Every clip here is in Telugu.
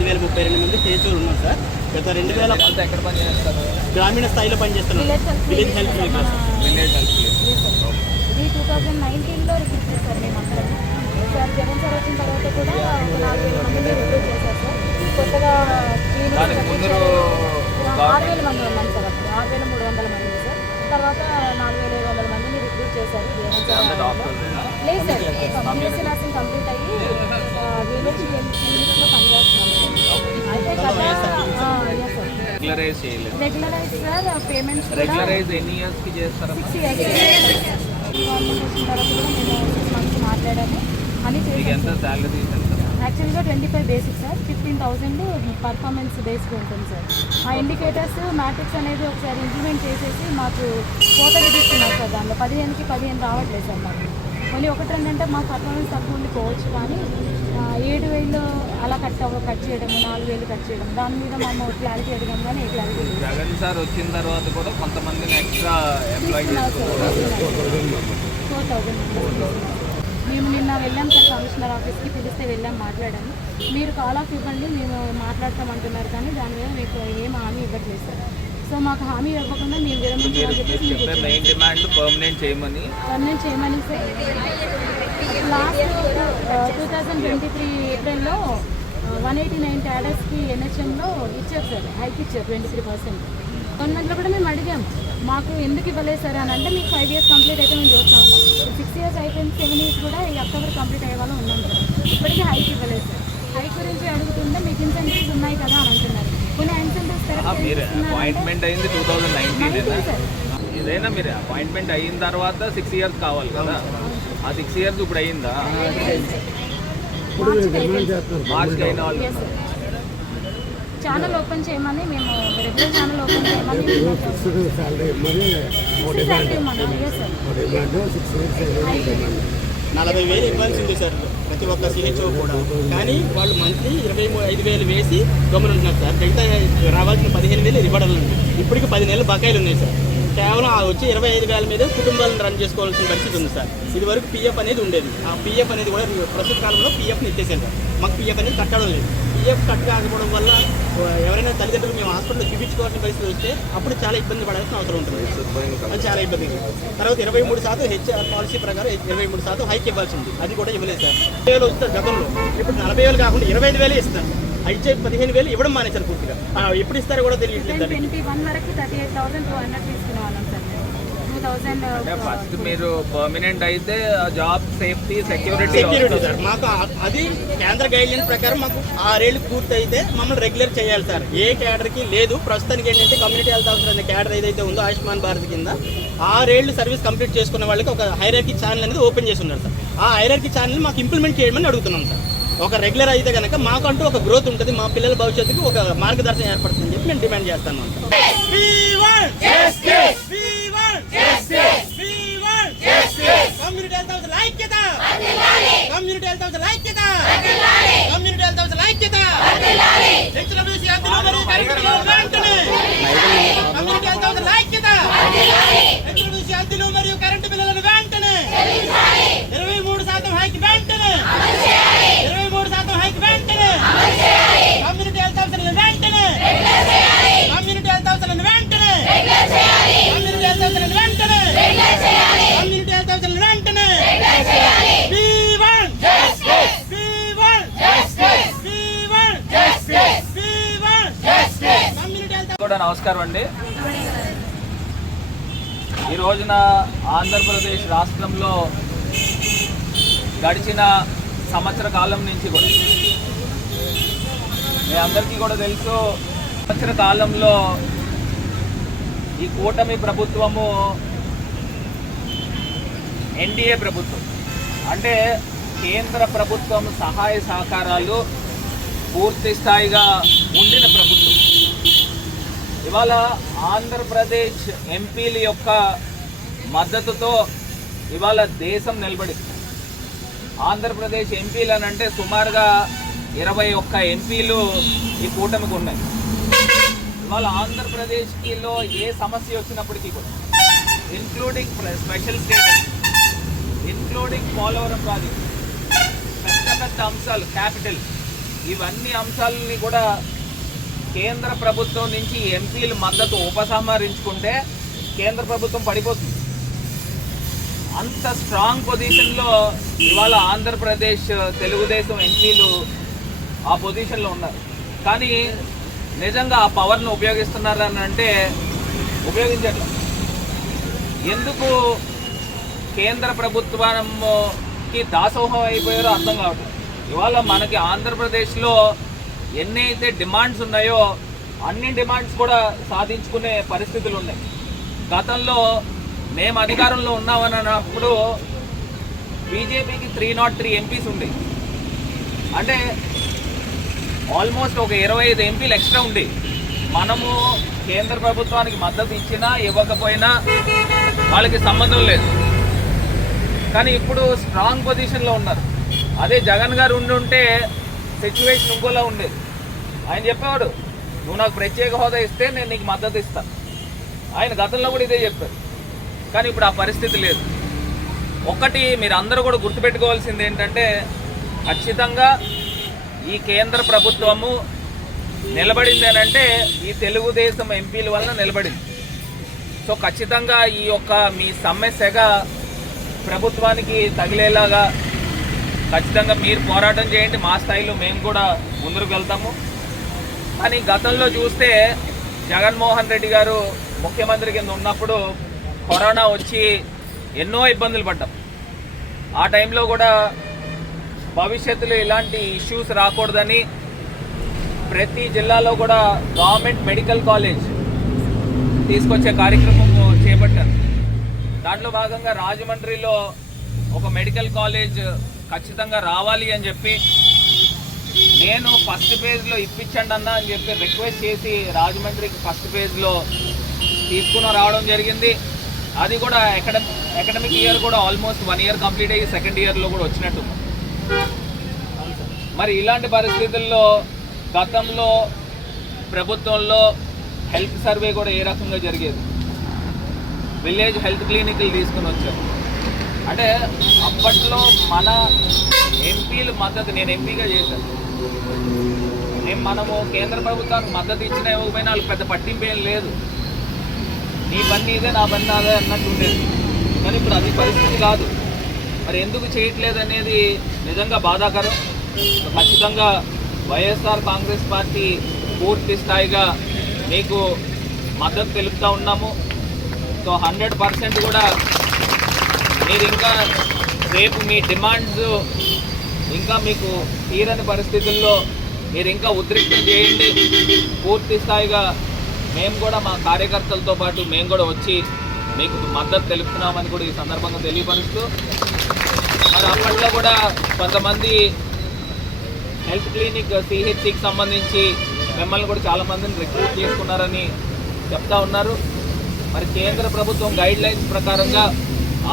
పదివేల ముప్పై రెండు మంది కేసులు ఉన్నాం సార్. గత రెండు వేల ఎక్కడ పని చేస్తారు? గ్రామీణ స్థాయిలో పనిచేస్తున్నాం village village health village health ఇది టూ థౌజండ్ నైన్టీన్లో రిక్రూట్ చేశారు మేము అందరం సార్ జగన్ సార్ వచ్చిన తర్వాత కూడా ఒక నాలుగు వేల మందిని రిక్రూట్ చేశారు సార్. కొత్తగా ఆరు వేల మంది ఉన్నాం సార్. అప్పుడు ఆరు వేల మూడు వందల మంది సార్. తర్వాత నాలుగు వేల ఐదు వందల మందిని రిక్రూట్ చేశారు లేదు సార్ బీఎస్సీ నర్సింగ్ కంప్లీట్ అయ్యి విలేజ్ క్లినిక్స్లో పనిచేస్తున్నాం అయితే గత yes సార్ రెగ్యులరైజ్ చేయలేదు. రెగ్యులరైజ్ సార్ పేమెంట్స్ రెగ్యులరైజ్ ఎన్ని ఇయర్స్కి మంత్స్ మాట్లాడాము అని ఎంత శాలరీ యాక్చువల్గా twenty five basic sir fifteen thousand performance based ఉంటుంది సార్ ఆ ఇండికేటర్స్ మ్యాట్రిక్స్ అనేది ఒకసారి ఇంప్లిమెంట్ చేసేసి మాకు కోట విధిస్తున్నారు సార్ దానిలో పదిహేనుకి పదిహేను రావట్లేదు సార్ మాకు. మళ్ళీ ఒకటి రెండంటే మాకు పర్ఫార్మెన్స్ తక్కువ ఉండి పోవచ్చు కానీ ఏడు వేలు అలా కట్ అవ్వ కట్ చేయడం నాలుగు వేలు కట్ చేయడం దాని మీద మా క్లారిటీ అడిగాం కానీ ఏ క్లారిటీ జగన్ సార్ వచ్చిన తర్వాత కూడా కొంతమందిని ఎక్స్ట్రా ఎంప్లాయ్ తీసుకున్నారు చేసుకుంటారు సార్ ఫోర్ థౌజండ్ మేము నిన్న వెళ్ళాం సార్ కమిషనర్ ఆఫీస్కి పిలిస్తే వెళ్ళాం మాట్లాడాము. మీరు కాల్ ఆఫ్ ఇవ్వండి మేము మాట్లాడతామంటున్నారు కానీ దాని మీద మీకు ఏం హామీ ఇవ్వట్లేదు సార్. సో మాకు హామీ ఇవ్వకుండా మేము మీరు విరమించామని మీరు చెప్పేసి మీకు చెప్పే మెయిన్ డిమాండ్ పర్మనెంట్ చేయమని. పర్మనెంట్ చేయమని sir last two thousand twenty three ఏప్రిల్లో వన్ ఎయిటీ నైన్ ట్యాడర్స్కి ఎన్హెచ్ఎంలో ఇచ్చారు సార్ హైక్ ఇచ్చారు ట్వంటీ త్రీ పర్సెంట్ గవర్నమెంట్లో కూడా మేము అడిగాం మాకు ఎందుకు ఇవ్వలేదు సార్? అని అంటే మీకు ఫైవ్ ఇయర్స్ కంప్లీట్ అయితే మేము చూస్తాము. సిక్స్ ఇయర్స్ అయిపోయింది సెవెన్ ఇయర్స్ కూడా ఈ అక్టోబర్ కంప్లీట్ అయ్యే వాళ్ళు ఉన్నాం సార్. ఇప్పటికీ హైక్ ఇవ్వలేదు సార్. హైక్ గురించి అడుగుతుంటే మీకు ఇన్సెంటివ్స్ ఉన్నాయి కదా అని అంటున్నారు. కొన్ని మీరు అపాయింట్మెంట్ అయింది టూ థౌజండ్ నైన్టీన్ ఇదైనా మీరు? అపాయింట్మెంట్ అయిన తర్వాత సిక్స్ ఇయర్స్ కావాలి కదా. ఆ సిక్స్ ఇయర్స్ ఇప్పుడు అయిందా? మార్చ్ అయిన వాళ్ళు. ఛానల్ ఓపెన్ చేయమని మేము రెగ్యులర్ ఛానల్ ఓపెన్ చేయమని నలభై వేలు ఇవ్వాల్సింది సార్ ప్రతి ఒక్క సిహెచ్ఓ కూడా. కానీ వాళ్ళు మంత్లీ ఇరవై ఐదు వేలు వేసి గమనంటున్నారు సార్. మిగతా రావాల్సిన పదిహేను వేలు ఇవ్వడం ఇప్పటికి పది నెలలు బకాయిలు ఉన్నాయి సార్. కేవలం ఆ వచ్చి ఇరవై ఐదు వేల మీద కుటుంబాలను రన్ చేసుకోవాల్సిన పరిస్థితి ఉంది సార్. ఇది వరకు పిఎఫ్ అనేది ఉండేది. ఆ పిఎఫ్ అనేది కూడా ప్రస్తుత కాలంలో పిఎఫ్ని ఇచ్చేసారు సార్ మాకు పిఎఫ్ అనేది కట్టడం లేదు. పిఎఫ్ కట్ కాకపోవడం వల్ల ఎవరైనా తల్లిదండ్రులు మేము హాస్పిటల్లో చూపించుకోవాల్సిన పరిస్థితి వస్తే అప్పుడు చాలా ఇబ్బంది పడాల్సిన అవసరం ఉంటుంది. చాలా ఇబ్బంది. తర్వాత ఇరవై మూడు శాతం హెచ్ఆర్ పాలసీ ప్రకారం ఇరవై మూడు శాతం హైక్ ఇవ్వాల్సింది. అది కూడా ఇవ్వలేదు సార్. వేలు వస్తారు గతంలో. ఇప్పుడు నలభై వేలు కాకుండా ఇరవై ఐదు వేలు ఇస్తారు. అయితే పదిహేను వేలు ఇవ్వడం మానేశారు పూర్తిగా. ఎప్పుడు ఇస్తారో కూడా తెలియట్లేదు టూ థౌసండ్ అంటే ఫస్ట్ మీరు పర్మనెంట్ అయితే job safety security security sir మాకు ఆ- అది కేంద్ర గైడ్లైన్స్ ప్రకారం మాకు ఆరేళ్ళు పూర్తి అయితే మమ్మల్ని రెగ్యులర్ చేయాలి సార్. ఏ క్యాడర్కి లేదు. ప్రస్తుతానికి ఏంటంటే కమ్యూనిటీ హెల్త్ ఆఫీసర్ అనే క్యాడర్ ఏదైతే ఉందో ఆయుష్మాన్ భారత్ కింద ఆరేళ్ళు సర్వీస్ కంప్లీట్ చేసుకున్న వాళ్ళకి ఒక హైరార్కీ ఛానల్ అనేది ఓపెన్ చేసి ఉన్నారు సార్. ఆ హైరార్కీ ఛానల్ మాకు ఇంప్లిమెంట్ చేయమని అడుగుతున్నాం సార్. ఒక రెగ్యులర్ అయితే కనుక మాకంటూ ఒక గ్రోత్ ఉంటుంది. మా పిల్లల భవిష్యత్తుకి ఒక మార్గదర్శనం ఏర్పడుతుందని చెప్పి మేము డిమాండ్ చేస్తాను కమ్యూనిటీ హెల్త్ ఆఫీసర్ ఐక్యత కమ్యూనిటీ హెల్త్ ఆఫీసర్ ఐక్యత కమ్యూనిటీ హెల్త్ ఆఫీసర్ ఐక్యత హెచ్డబ్ల్యూసీ అద్దెలు మరియు కరెంటులు వెంటనే కమ్యూనిటీ హెల్త్ ఆఫీసర్ ఐక్యత హెచ్డబ్ల్యూసీ అద్దెలు మరియు కరెంటు బిల్లులను వెంటనే ఇరవై మూడు శాతం హైక్ వెంటనే ఇరవై మూడు శాతం హైక్ వెంటనే కమ్యూనిటీ హెల్త్ ఆఫీసర్లను వెంటనే కమ్యూనిటీ హెల్త్ ఆఫీసర్లను వెంటనే కమ్యూనిటీ హెల్త్ ఆఫీసర్లను వెంటనే కమ్యూనిటీ హెల్త్ ఆఫీసర్లను వెంటనే We want justice. We want justice. We want justice. We want justice. Community health కూడా నమస్కారం అండి. ఈ రోజున ఆంధ్రప్రదేశ్ రాష్ట్రంలో గడిచిన సంవత్సర కాలం నుంచి కూడా మీ అందరికీ కూడా తెలుసు సంవత్సర కాలంలో ఈ కూటమి ప్రభుత్వము ఎన్డీఏ ప్రభుత్వం. అంటే కేంద్ర ప్రభుత్వం సహాయ సహకారాలు పూర్తి స్థాయిగా ఉండిన ప్రభుత్వం. ఇవాళ ఆంధ్రప్రదేశ్ ఎంపీల యొక్క మద్దతుతో ఇవాళ దేశం నిలబడింది. ఆంధ్రప్రదేశ్ ఎంపీలు అని అంటే సుమారుగా ఇరవై ఒక్క ఎంపీలు ఈ కూటమికి ఉన్నాయి. ఇవాళ ఆంధ్రప్రదేశ్కిలో ఏ సమస్య వచ్చినప్పటికీ కూడా including special status including Polavaram project పెద్ద పెద్ద అంశాలు క్యాపిటల్ ఇవన్నీ అంశాలని కూడా కేంద్ర ప్రభుత్వం నుంచి ఎంపీల మద్దతు ఉపసంహరించుకుంటే కేంద్ర ప్రభుత్వం పడిపోతుంది. అంత స్ట్రాంగ్ పొజిషన్లో ఇవాళ ఆంధ్రప్రదేశ్ తెలుగుదేశం ఎంపీలు ఆ పొజిషన్లో ఉన్నారు. కానీ నిజంగా ఆ పవర్ను ఉపయోగిస్తున్నారని అంటే ఉపయోగించట్లేదు ఎందుకు కేంద్ర ప్రభుత్వంకి దాసోహం అయిపోయారో అర్థం కావట్లేదు. ఇవాళ మనకి ఆంధ్రప్రదేశ్లో ఎన్ని అయితే డిమాండ్స్ ఉన్నాయో అన్ని డిమాండ్స్ కూడా సాధించుకునే పరిస్థితులు ఉన్నాయి. గతంలో మేము అధికారంలో ఉన్నామని అన్నప్పుడు బీజేపీకి త్రీ నాట్ త్రీ ఎంపీస్ ఉంది అంటే ఆల్మోస్ట్ ఒక ఇరవై ఐదు ఎంపీలు ఎక్స్ట్రా ఉండి. మనము కేంద్ర ప్రభుత్వానికి మద్దతు ఇచ్చినా ఇవ్వకపోయినా వాళ్ళకి సంబంధం లేదు. కానీ ఇప్పుడు స్ట్రాంగ్ పొజిషన్లో ఉన్నారు. అదే జగన్ గారు ఉండి ఉంటే సిచ్యువేషన్ ఇంకోలా ఉండేది. ఆయన చెప్పేవాడు నువ్వు నాకు ప్రత్యేక హోదా ఇస్తే నేను నీకు మద్దతు ఇస్తాను ఆయన గతంలో కూడా ఇదే చెప్పారు కానీ ఇప్పుడు ఆ పరిస్థితి లేదు. ఒకటి మీరు అందరూ కూడా గుర్తుపెట్టుకోవాల్సింది ఏంటంటే ఖచ్చితంగా ఈ కేంద్ర ప్రభుత్వము నిలబడింది అంటే ఈ తెలుగుదేశం ఎంపీల వలన నిలబడింది. సో ఖచ్చితంగా ఈ యొక్క మీ సమస్యగా ప్రభుత్వానికి తగిలేలాగా ఖచ్చితంగా మీరు పోరాటం చేయండి మా స్థాయిలో మేము కూడా ముందుకు వెళ్తాము. కానీ గతంలో చూస్తే జగన్మోహన్ రెడ్డి గారు ముఖ్యమంత్రి కింద ఉన్నప్పుడు కరోనా వచ్చి ఎన్నో ఇబ్బందులు పడ్డాం. ఆ టైంలో కూడా భవిష్యత్తులో ఇలాంటి ఇష్యూస్ రాకూడదని ప్రతి జిల్లాలో కూడా గవర్నమెంట్ మెడికల్ కాలేజ్ తీసుకొచ్చే కార్యక్రమం చేపట్టారు. దాంట్లో భాగంగా రాజమండ్రిలో ఒక మెడికల్ కాలేజ్ ఖచ్చితంగా రావాలి అని చెప్పి నేను ఫస్ట్ పేజ్లో ఇప్పించండి అన్న అని చెప్పి రిక్వెస్ట్ చేసి రాజమండ్రికి ఫస్ట్ పేజ్లో తీసుకుని రావడం జరిగింది. అది కూడా అకాడమిక్ అకాడమిక్ ఇయర్ కూడా ఆల్మోస్ట్ వన్ ఇయర్ కంప్లీట్ అయ్యి సెకండ్ ఇయర్లో కూడా వచ్చినట్టు మరి ఇలాంటి పరిస్థితుల్లో గతంలో ప్రభుత్వంలో హెల్త్ సర్వే కూడా ఏ రకంగా జరిగేది? విలేజ్ హెల్త్ క్లినిక్లు తీసుకుని వచ్చారు. అంటే అప్పట్లో మన ఎంపీలు మద్దతు నేను ఎంపీగా చేశాను. నేను మనము కేంద్ర ప్రభుత్వానికి మద్దతు ఇచ్చిన ఇవ్వకపోయినా వాళ్ళకి పెద్ద పట్టింపు ఏం లేదు. నీ పని ఇదే నా పని నాదే అన్నట్టు ఉండేది. కానీ ఇప్పుడు అది పరిస్థితి కాదు. మరి ఎందుకు చేయట్లేదు అనేది నిజంగా బాధాకరం. ఖచ్చితంగా వైఎస్ఆర్ కాంగ్రెస్ పార్టీ పూర్తి స్థాయిగా మీకు మద్దతు తెలుపుతూ ఉన్నాము. సో హండ్రెడ్ పర్సెంట్ కూడా మీరు ఇంకా రేపు మీ డిమాండ్స్ ఇంకా మీకు తీరని పరిస్థితుల్లో మీరు ఇంకా ఉద్రిక్తం చేయండి. పూర్తి స్థాయిగా మేము కూడా మా కార్యకర్తలతో పాటు మేము కూడా వచ్చి మీకు మద్దతు తెలుపుతున్నామని కూడా ఈ సందర్భంగా తెలియపరుస్తూ మరి అప్పట్లో కూడా కొంతమంది హెల్త్ క్లినిక్ సిహెచ్సికి సంబంధించి మిమ్మల్ని కూడా చాలా మందిని రిక్రూట్ చేసుకున్నారని చెప్తా ఉన్నారు. మరి కేంద్ర ప్రభుత్వం గైడ్ లైన్స్ ప్రకారంగా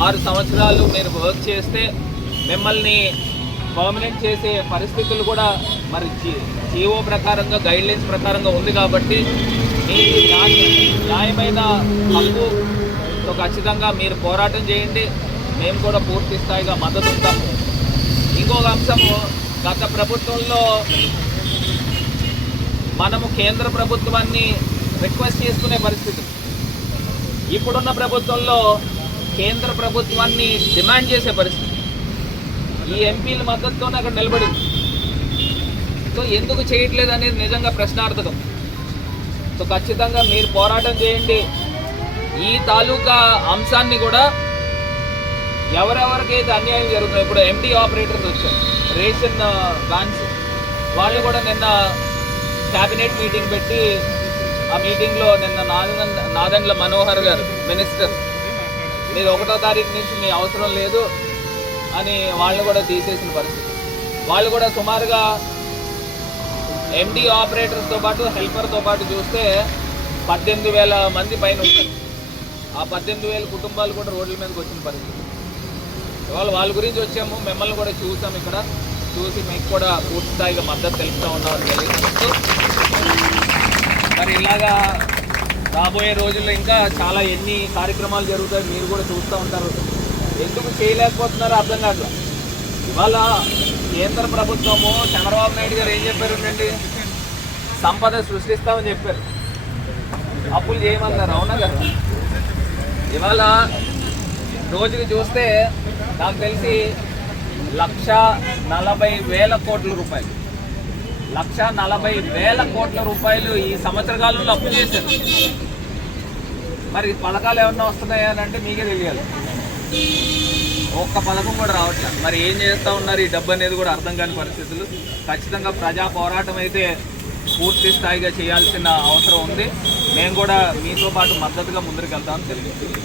ఆరు సంవత్సరాలు మీరు వర్క్ చేస్తే మిమ్మల్ని పర్మనెంట్ చేసే పరిస్థితులు కూడా మరి జీవో ప్రకారంగా గైడ్లైన్స్ ప్రకారంగా ఉంది కాబట్టి మీకు న్యాయమైన హక్కు ఖచ్చితంగా మీరు పోరాటం చేయండి. మేము కూడా పూర్తి స్థాయిగా మద్దతు ఉంటాము ఇంకొక అంశము గత ప్రభుత్వంలో మనము కేంద్ర ప్రభుత్వాన్ని రిక్వెస్ట్ చేసుకునే పరిస్థితి. ఇప్పుడున్న ప్రభుత్వంలో కేంద్ర ప్రభుత్వాన్ని డిమాండ్ చేసే పరిస్థితి. ఈ ఎంపీల మద్దతుతో అక్కడ నిలబడింది. సో ఎందుకు చేయట్లేదు అనేది నిజంగా ప్రశ్నార్థకం. సో ఖచ్చితంగా మీరు పోరాటం చేయండి. ఈ తాలూకా అంశాన్ని కూడా ఎవరెవరికైతే అన్యాయం జరుగుతుందో ఇప్పుడు ఎండి ఆపరేటర్స్ వచ్చారు రేషన్ వ్యాన్స్ వాళ్ళు కూడా నిన్న క్యాబినెట్ మీటింగ్ పెట్టి ఆ మీటింగ్లో నిన్న నాదన్ నాదండ్ల మనోహర్ గారు మినిస్టర్ మీరు ఒకటో తారీఖు నుంచి మీ అవసరం లేదు అని వాళ్ళు కూడా తీసేసిన పరిస్థితి. వాళ్ళు కూడా సుమారుగా ఎండి ఆపరేటర్స్తో పాటు హెల్పర్తో పాటు చూస్తే పద్దెనిమిది వేల మంది పైన ఉంటారు. ఆ పద్దెనిమిది వేల కుటుంబాలు కూడా రోడ్ల మీదకి వచ్చిన పరిస్థితి. ఇవాళ వాళ్ళ గురించి వచ్చాము మిమ్మల్ని కూడా చూసాం ఇక్కడ. చూసి మీకు కూడా పూర్తి స్థాయిగా మద్దతు తెలుస్తూ ఉన్నామని తెలియజేస్తూ. మరి ఇలాగా రాబోయే రోజుల్లో ఇంకా చాలా ఎన్ని కార్యక్రమాలు జరుగుతాయి మీరు కూడా చూస్తూ ఉంటారు. ఎందుకు చేయలేకపోతున్నారో అర్థం కాదు. ఇవాళ కేంద్ర ప్రభుత్వము చంద్రబాబు నాయుడు గారు ఏం చెప్పారు ఉండండి? సంపద సృష్టిస్తామని చెప్పారు. అప్పులు చేయమన్నారు అవునా కదా? ఇవాళ రోజుకి చూస్తే నాకు తెలిసి లక్ష నలభై వేల కోట్ల రూపాయలు. లక్ష నలభై వేల కోట్ల రూపాయలు ఈ సంవత్సర కాలంలో అప్పు చేశారు. మరి పథకాలు ఏమన్నా వస్తున్నాయా అని అంటే మీకే తెలియాలి. ఒక్క పథకం కూడా రావట్లేదు. మరి ఏం చేస్తూ ఉన్నారు? ఈ డబ్బు అనేది కూడా అర్థం కాని పరిస్థితులు. ఖచ్చితంగా ప్రజా పోరాటం అయితే పూర్తి స్థాయిగా చేయాల్సిన అవసరం ఉంది. మేము కూడా మీతో పాటు మద్దతుగా ముందుకు వెళ్తామని తెలియజేస్తున్నాం.